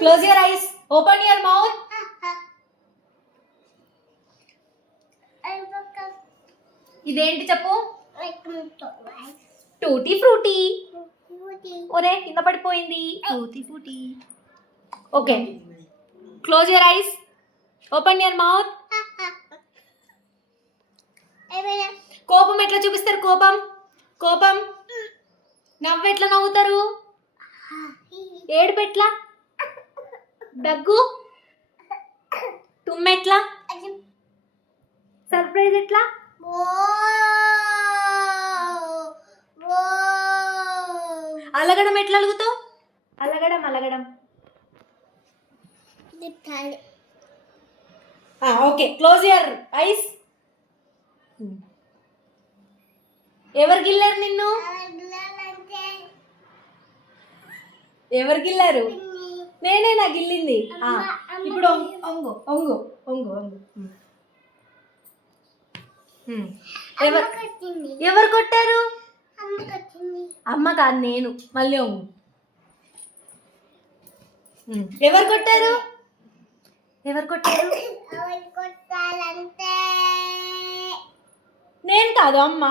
Close your eyes, open your mouth. ఇదేంటి చెప్పు? Tutti frutti. ఒరే కింద పడిపోయింది. Tutti frutti. Okay, close your eyes, open your mouth. కోపం ఎట్లా చూపిస్తారు? కోపం కోపం. నవ్వు ఎట్లా నవ్వుతారు? ఏడుపు ఎట్లా? దగ్గు. తుమ్మెట్లా? సర్ప్రైజ్ ఎట్లా? అలగడం ఎట్లా అలుగుతావు? అలగడం అలగడం. Okay, close your eyes. ఎవరు గిల్లారు నిన్ను? ఎవరు గిల్లారు? నేనే నా గిల్లింది. ఇప్పుడు ఒంగు ఒంగు ఒంగు ఒంగు. ఎవరు కొట్టారు? అమ్మ కాదు, నేను. మళ్ళీ ఒంగు. ఎవరు కొట్టారు? ఎవరు కొట్టారు? నేను కాదు, అమ్మ.